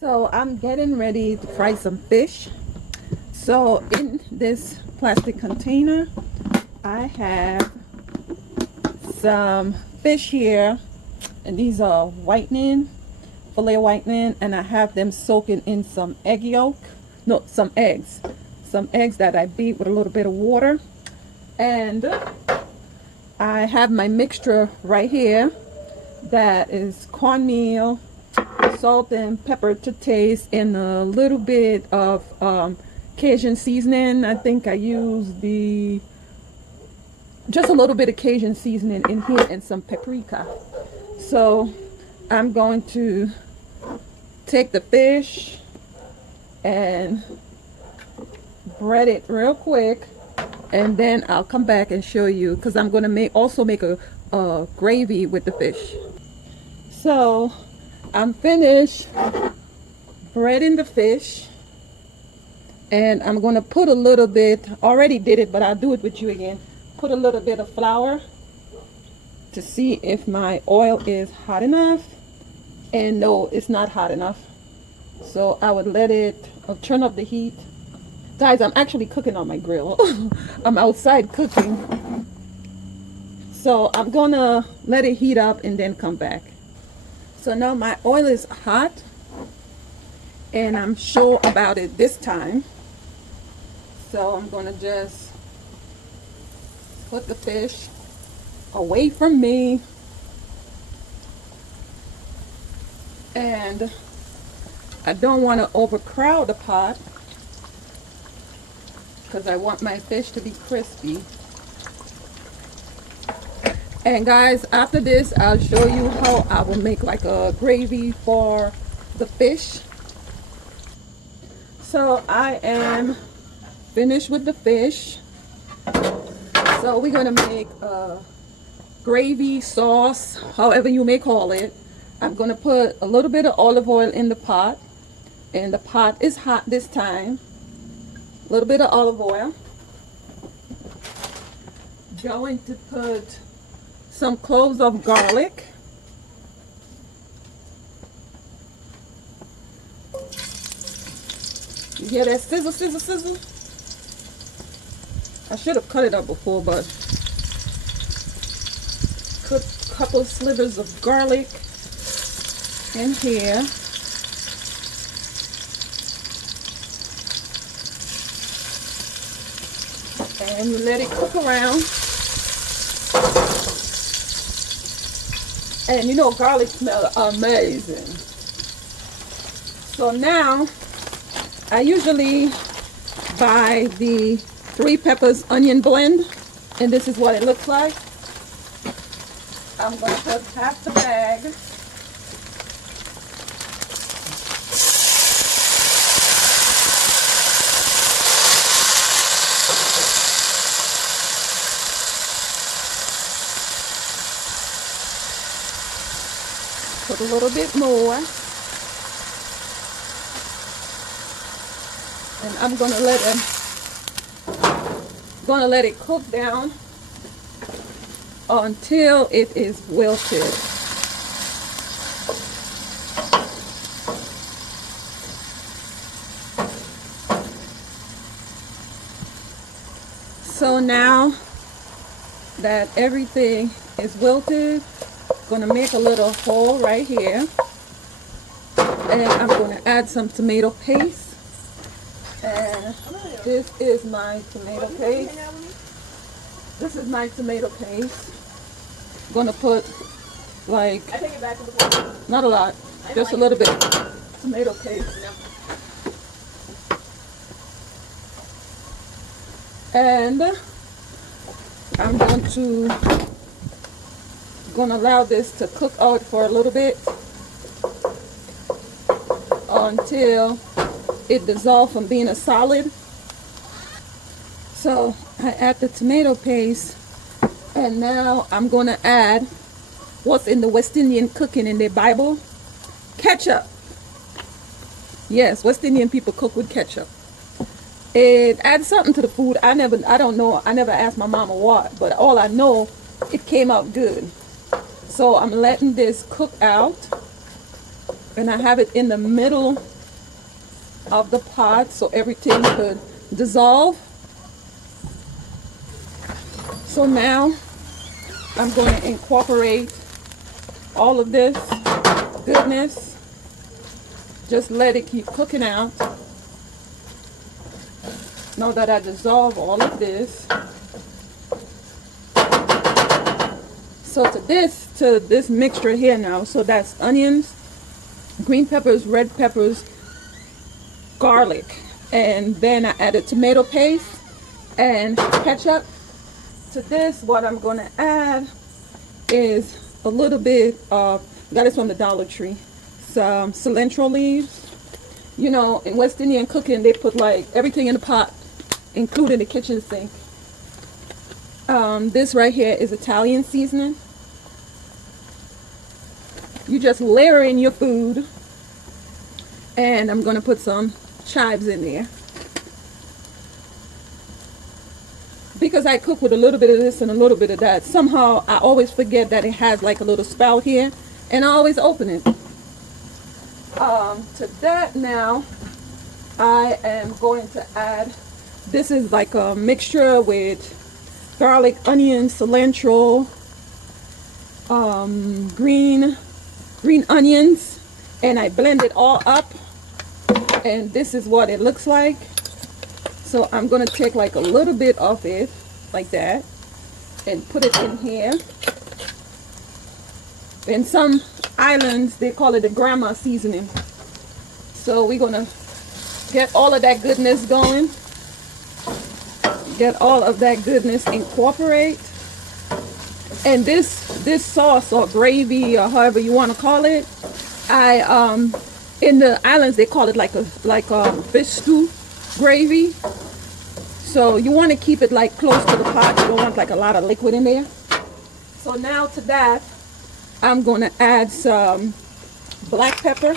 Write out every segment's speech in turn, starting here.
So I'm getting ready to fry some fish. So in this plastic container, I have some fish here, and these are whitening, filet whitening, and I have them soaking in some egg yolk. No, some eggs. Some eggs that I beat with a little bit of water. And I have my mixture right here. That is cornmeal, salt and pepper to taste, and a little bit of Cajun seasoning. I think I used just a little bit of Cajun seasoning in here and some paprika. So I'm going to take the fish and bread it real quick, and then I'll come back and show you, because I'm going to also make a gravy with the fish. So I'm finished breading the fish, and I'm going to put a little bit, already did it, but I'll do it with you again. Put a little bit of flour to see if my oil is hot enough. And no, it's not hot enough. So I would I'll turn up the heat. Guys, I'm actually cooking on my grill. I'm outside cooking. So I'm gonna let it heat up and then come back. So now my oil is hot, and I'm sure about it this time. So I'm gonna just put the fish away from me, and I don't want to overcrowd the pot because I want my fish to be crispy. And guys, after this I'll show you how I will make like a gravy for the fish. So I am finished with the fish. So we're gonna make a gravy sauce, however you may call it. I'm gonna put a little bit of olive oil in the pot, and the pot is hot this time. A little bit of olive oil. Going to put some cloves of garlic. You hear that sizzle, sizzle, sizzle? I should have cut it up before, but put a couple slivers of garlic in here. And you let it cook around. And you know, garlic smells amazing. So now I usually buy the 3 peppers onion blend, and this is what it looks like. I'm going to put half the bag. Put a little bit more. And I'm going to let it cook down until it is wilted. So now that everything is wilted, I'm going to make a little hole right here, and I'm going to add some tomato paste. And this is my tomato paste. This is my tomato paste. I'm gonna put like, not a lot, just a little bit of tomato paste. And I'm gonna allow this to cook out for a little bit until it dissolves from being a solid. So I add the tomato paste, and now I'm going to add what's in the West Indian cooking in their Bible, ketchup. Yes, West Indian people cook with ketchup. It adds something to the food. I don't know. I never asked my mama what, but all I know, it came out good. So I'm letting this cook out And I have it in the middle of the pot so everything could dissolve. So now I'm going to incorporate all of this goodness. Just let it keep cooking out. Now that I dissolve all of this. So to this mixture here now, so that's onions, green peppers, red peppers, garlic, and then I added tomato paste and ketchup. To this, what I'm going to add is a little bit of, got this from the Dollar Tree, some cilantro leaves. You know, in West Indian cooking, they put like everything in the pot, including the kitchen sink. This right here is Italian seasoning. You just layer in your food. And I'm going to put some chives in there. Because I cook with a little bit of this and a little bit of that, somehow I always forget that it has like a little spout here. And I always open it. To that now, I am going to add, this is like a mixture with garlic, onion, cilantro, green onions, and I blend it all up, and this is what it looks like. So I'm gonna take like a little bit of it like that and put it in here. In some islands they call it the grandma seasoning. So we're gonna get all of that goodness going, get all of that goodness incorporate. And this sauce or gravy or however you want to call it, in the islands they call it like a fish stew gravy. So you want to keep it like close to the pot. You don't want like a lot of liquid in there. So now to that, I'm going to add some black pepper,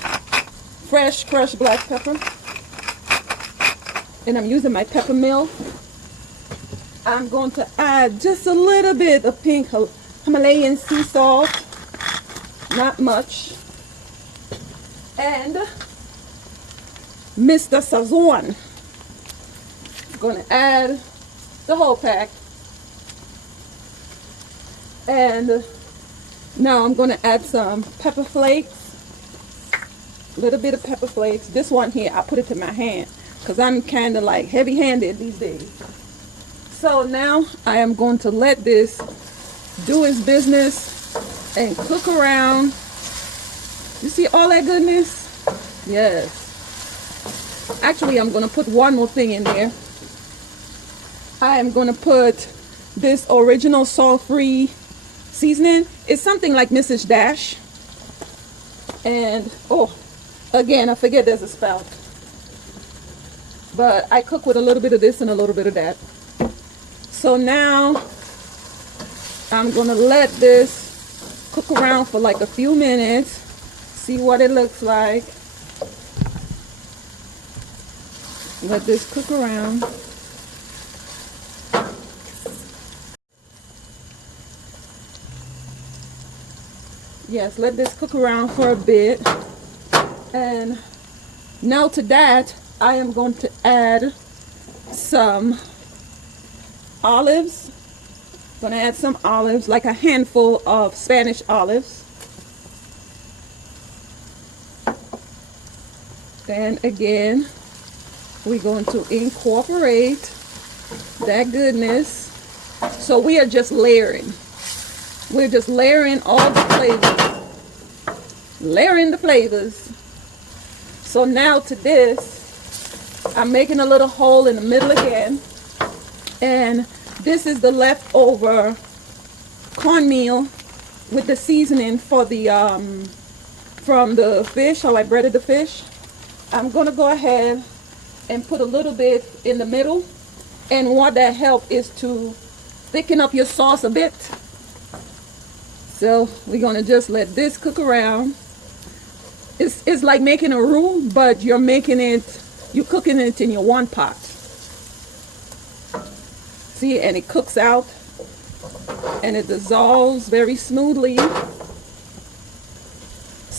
fresh crushed black pepper, and I'm using my pepper mill. I'm going to add just a little bit of pink Himalayan sea salt, not much, and Mr. Sazon. I'm going to add the whole pack, and now I'm going to add some pepper flakes, a little bit of pepper flakes. This one here, I put it to my hand because I'm kind of like heavy-handed these days. So now I am going to let this do its business and cook around. You see all that goodness? Yes. Actually, I'm going to put one more thing in there. I am going to put this original salt-free seasoning. It's something like Mrs. Dash. And, oh, again, I forget there's a spout. But I cook with a little bit of this and a little bit of that. So now I'm going to let this cook around for like a few minutes. See what it looks like. Let this cook around. Yes, let this cook around for a bit. And now to that, I am going to add some olives. I'm going to add some olives, like a handful of Spanish olives. And again, we're going to incorporate that goodness. So we are just layering. We're just layering all the flavors. Layering the flavors. So now to this, I'm making a little hole in the middle again. And this is the leftover cornmeal with the seasoning for the from the fish, how I breaded the fish. I'm going to go ahead and put a little bit in the middle. And what that helps is to thicken up your sauce a bit. So we're going to just let this cook around. It's like making a roux, but you're cooking it in your one pot. See, and it cooks out and it dissolves very smoothly.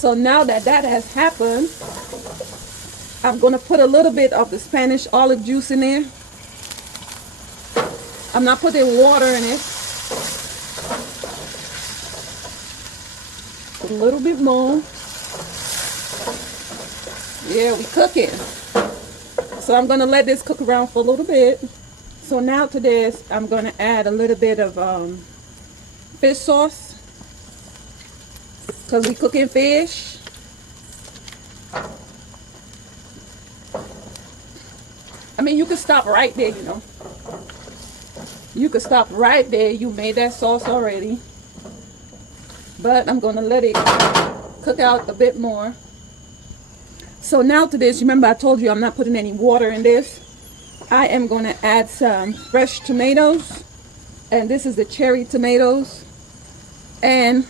So now that that has happened, I'm going to put a little bit of the Spanish olive juice in there. I'm not putting water in it. Put a little bit more. Yeah, we cooking. So I'm going to let this cook around for a little bit. So now to this, I'm going to add a little bit of fish sauce, because we cooking fish. I mean, you can stop right there, you know. You could stop right there. You made that sauce already. But I'm going to let it cook out a bit more. So now to this, remember I told you I'm not putting any water in this. I am going to add some fresh tomatoes. And this is the cherry tomatoes. And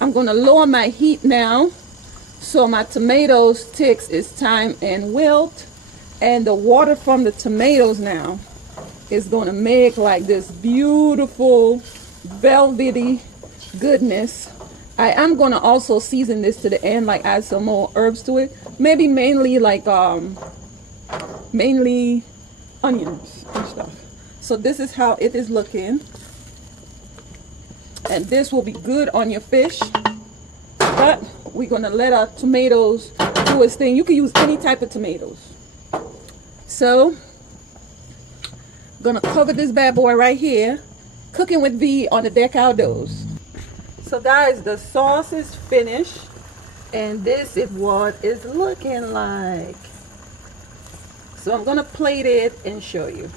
I'm going to lower my heat now, so my tomatoes takes its time and wilt. And the water from the tomatoes now is going to make like this beautiful velvety goodness. I am going to also season this to the end, like add some more herbs to it. Maybe mainly like mainly onions and stuff. So this is how it is looking. And this will be good on your fish. But we're going to let our tomatoes do its thing. You can use any type of tomatoes. So gonna cover this bad boy right here. Cooking with V on the deck outdoors. So guys, the sauce is finished, and this is what it's looking like. So I'm gonna plate it and show you.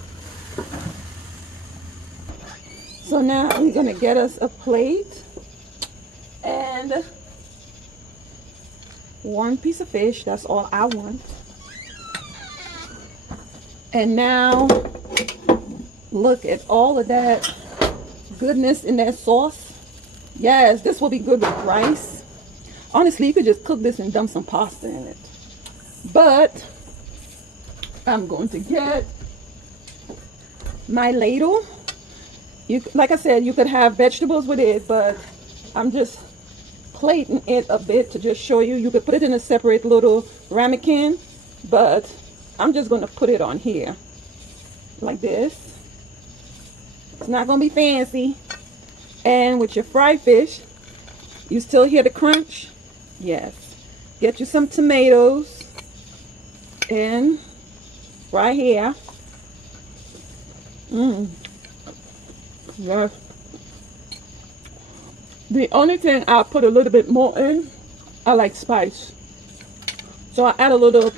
So now we're gonna get us a plate and one piece of fish. That's all I want. And now look at all of that goodness in that sauce. Yes, this will be good with rice. Honestly, you could just cook this and dump some pasta in it. But I'm going to get my ladle. Like I said, you could have vegetables with it, but I'm just plating it a bit to just show you. You could put it in a separate little ramekin, but I'm just going to put it on here like this. It's not going to be fancy. And with your fried fish, you still hear the crunch? Yes. Get you some tomatoes and right here. Yes. The only thing I'll put a little bit more in, I like spice. So I add a little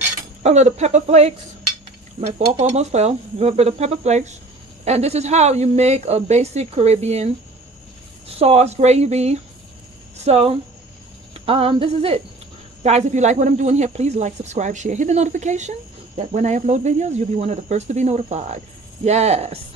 pepper flakes. My fork almost fell. A little bit of pepper flakes. And this is how you make a basic Caribbean sauce gravy. So this is it. Guys, if you like what I'm doing here, please like, subscribe, share, hit the notification that when I upload videos, you'll be one of the first to be notified. Yes.